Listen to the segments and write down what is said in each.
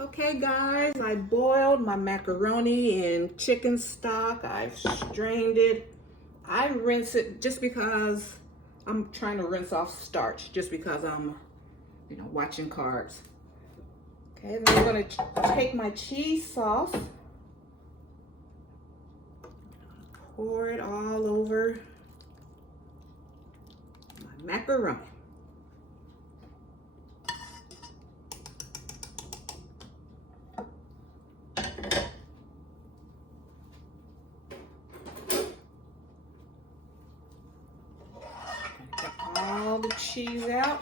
Okay guys, I boiled my macaroni in chicken stock. I've strained it. I rinse it just because I'm trying to rinse off starch, just because I'm, watching carbs. Okay, then I'm gonna take my cheese sauce, pour it all over my macaroni. All the cheese out.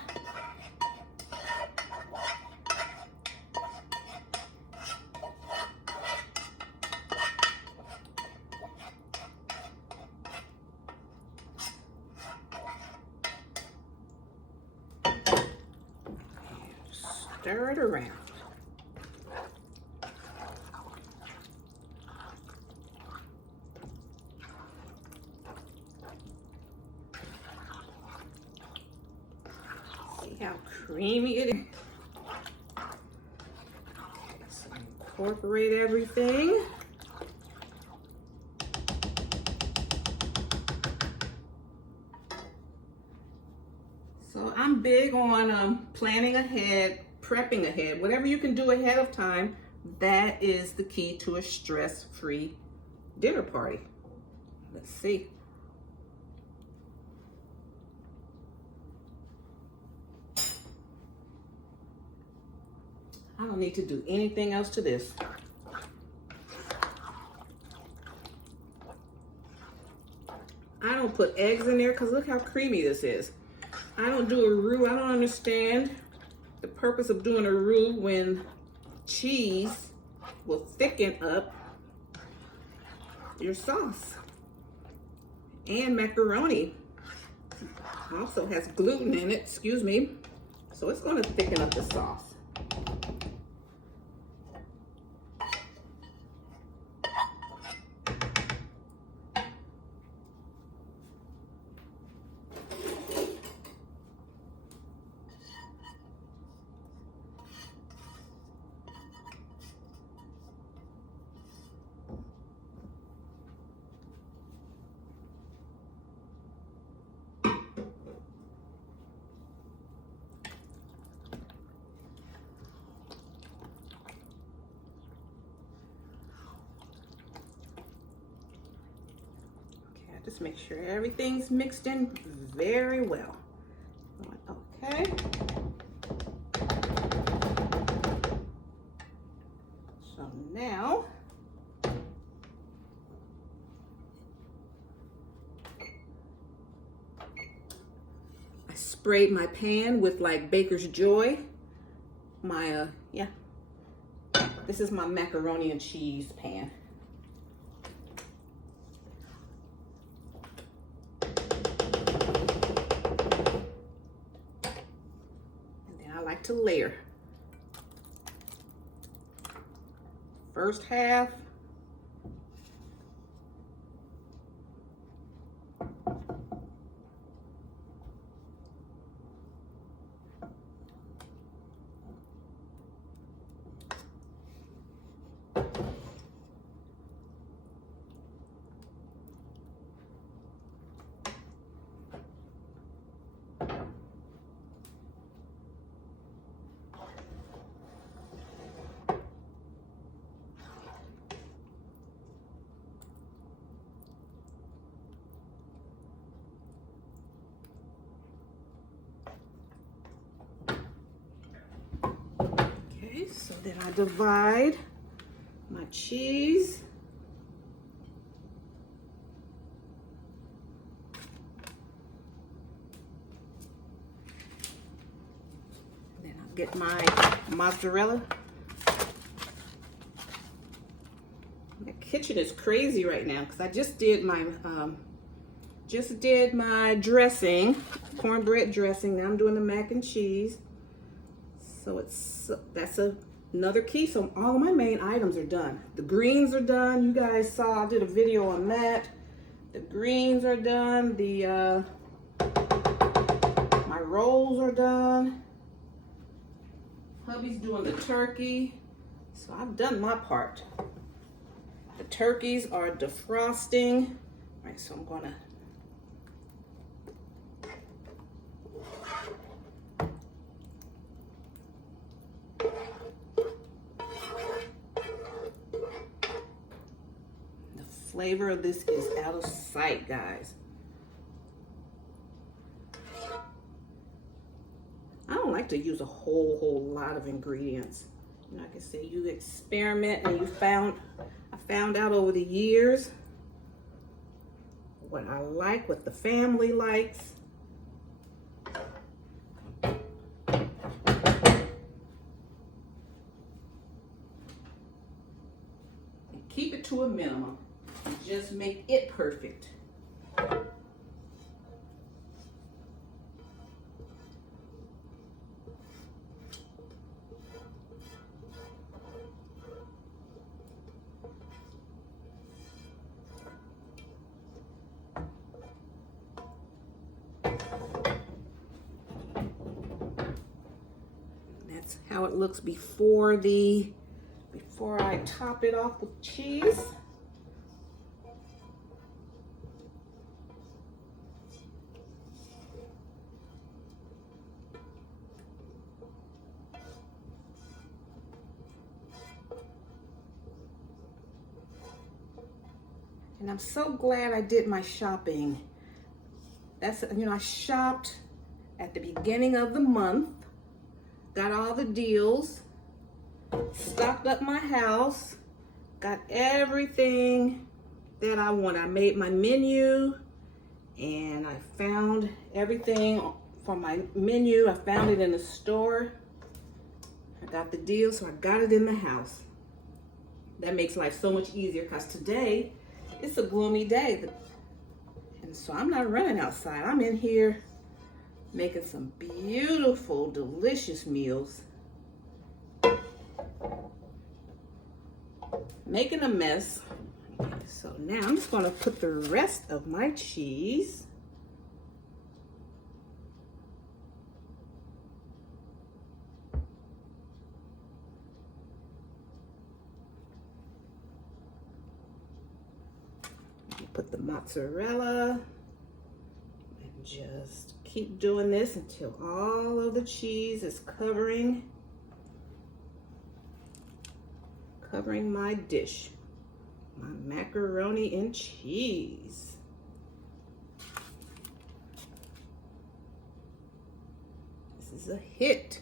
Stir it around. See how creamy it is? Okay, so incorporate everything. So I'm big on planning ahead, prepping ahead. Whatever you can do ahead of time, that is the key to a stress-free dinner party. Let's see. I don't need to do anything else to this. I don't put eggs in there because look how creamy this is. I don't do a roux. I don't understand the purpose of doing a roux when cheese will thicken up your sauce. And macaroni also has gluten in it, excuse me. So it's going to thicken up the sauce. Just make sure everything's mixed in very well. Okay. So now, I sprayed my pan with like Baker's Joy. This is my macaroni and cheese pan. To layer. First half. So then I divide my cheese. Then I'll get my mozzarella. The kitchen is crazy right now because I just did my dressing, cornbread dressing. Now I'm doing the mac and cheese. So that's another key. So all my main items are done. The greens are done. You guys saw I did a video on that. The greens are done. My rolls are done. Hubby's doing the turkey. So I've done my part. The turkeys are defrosting. All right, so I'm gonna flavor of this is out of sight, guys. I don't like to use a whole lot of ingredients. And like I say, you experiment and I found out over the years what I like, what the family likes. And keep it to a minimum. Just make it perfect. That's how it looks before I top it off with cheese. And I'm so glad I did my shopping. That's, I shopped at the beginning of the month, got all the deals, stocked up my house, got everything that I want. I made my menu and I found everything for my menu. I found it in the store. I got the deal, so I got it in the house. That makes life so much easier because today, it's a gloomy day, and so I'm not running outside. I'm in here making some beautiful, delicious meals. Making a mess. Okay, so now I'm just going to put the rest of my cheese. Put the mozzarella and just keep doing this until all of the cheese is covering my dish. My macaroni and cheese. This is a hit.